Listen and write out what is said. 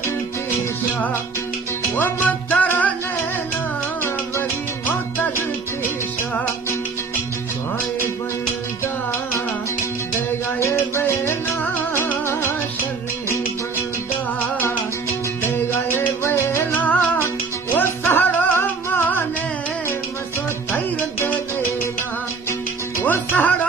मोतज़ा वो मतर नैना वरी मोतज़ा गाए बंदा गाए वेना शर्री बंदा गाए वेना वो सहरो माने मसो तैर दे देना वो सहरो